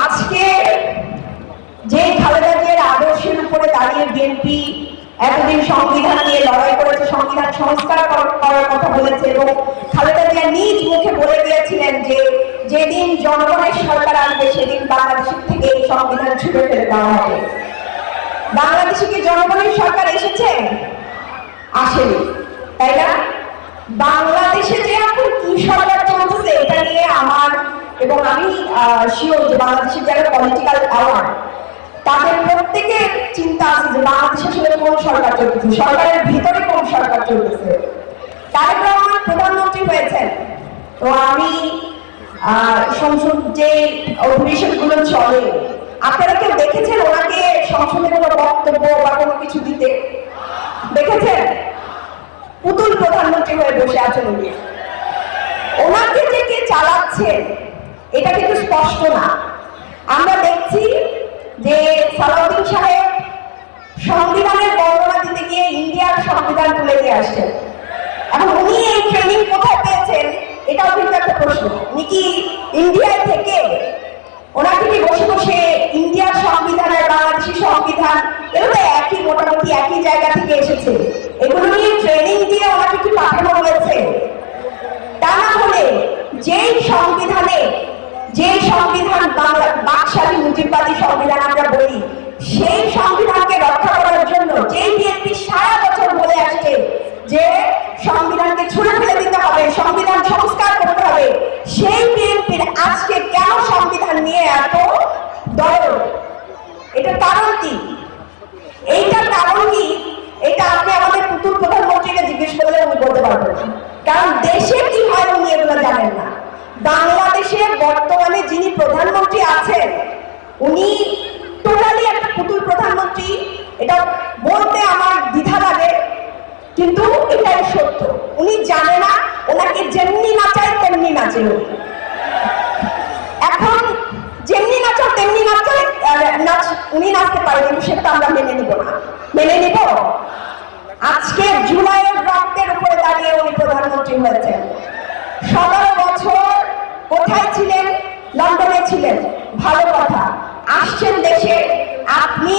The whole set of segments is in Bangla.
আজকে যে খালেদা জিয়ার আদর্শের উপরে দাঁড়িয়ে বিএনপি এতদিন সংবিধান নিয়ে লড়াই করেছে, সংবিধান সংস্কার করার কথা বলেছে এবং খালেদা জিয়া নিজ মুখে বলে দিয়েছিলেন যে যেদিন জনগণের সরকার আসবে সেদিন বাংলাদেশের থেকে এই সংবিধান ছুড়ে ফেলে দেওয়া হবে। বাংলাদেশে কি জনগণের সরকার এসেছে? আসেনি, তাই না? বাংলাদেশে যে এখন কি সরকার চলতেছে এটা নিয়ে আমার এবং আমি শিওর যে বাংলাদেশের যারা পলিটিক্যাল অ্যাওয়ার তাদের প্রত্যেকের চিন্তা আছে যে বাংলাদেশে আসলে কোন সরকার চলতেছে, সরকারের ভিতরে কোন সরকার চলতেছে। তারেক রহমান প্রধানমন্ত্রী হয়েছেন, তো আমি সংসদ যে অধিবেশনগুলো চলে আপনারা কেউ দেখেছেন ওনাকে সংসদে কোনো বক্তব্য বা কোনো কিছু দিতে? দেখেছেন? পুতুল প্রধানমন্ত্রী হয়ে বসে আছেন উনি। ওনাকে যে কে চালাচ্ছে এটা কিন্তু স্পষ্ট না। আমরা দেখছি যে সালাউদ্দিন সাহেব সংবিধানের বর্ণনা দিতে গিয়ে ইন্ডিয়ার সংবিধান তুলে নিয়ে আসছেন। এখন উনি এই ট্রেনিং কোথায় পেয়েছেন এটাও কিন্তু একটা প্রশ্ন। উনি কি ইন্ডিয়ায় থেকে ওনাকে কি বসে বসে ইন্ডিয়ার সংবিধান আর বাংলাদেশের সংবিধান এগুলো একই মোটামুটি একই জায়গা থেকে এসেছে, এগুলো নিয়ে ট্রেনিং দিয়ে ওনাকে কি পাঠানো হয়েছে? তা না হলে যেই সংবিধান বাকশালী মুজিববাদী সংবিধান আমরা বলি, সেই সংবিধানকে রক্ষা করার জন্য যেই বিএনপি সারা বছর বলে আসছে যে সংবিধানকে ছুঁড়ে ফেলে দিতে হবে, সংবিধান সংস্কার করতে হবে, সেই বিএনপির আজকে কেন সংবিধান নিয়ে এত দরদ? এটার কারণ কি? এইটার কারণ কি? এটা আপনি আমাদের পুতুল প্রধানমন্ত্রীকে জিজ্ঞেস করলে উনি বলতে পারবেন না, কারণ দেশে কি হয় উনি এগুলো জানেন না। বাংলাদেশে বর্তমানে যিনি প্রধানমন্ত্রী আছেন উনি টোটালি একটা পুতুল প্রধানমন্ত্রী। এটা বলতে আমার দ্বিধা লাগে, কিন্তু এটাই সত্য। উনি জানে না, ওনাকে যেমনি নাচায় তেমনি নাচে। এখন যেমনি নাচাও তেমনি উনি নাচতে পারে, কিন্তু সেটা আমরা মেনে নিব না। মেনে নিব? আজকে জুলাইয়ের রক্তের উপরে দাঁড়িয়ে উনি প্রধানমন্ত্রী হয়েছেন। 17 বছর কোথায় ছিলেন? লন্ডনে ছিলেন, ভালো কথা। আসছেন দেশে, আপনি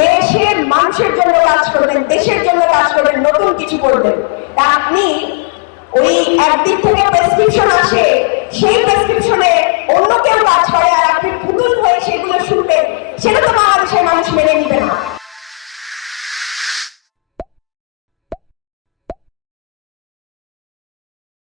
দেশের মানুষের জন্য কাজ করবেন, দেশের জন্য কাজ করবেন, নতুন কিছু করবেন। তা আপনি ওই একদিক থেকে প্রেস্টিজ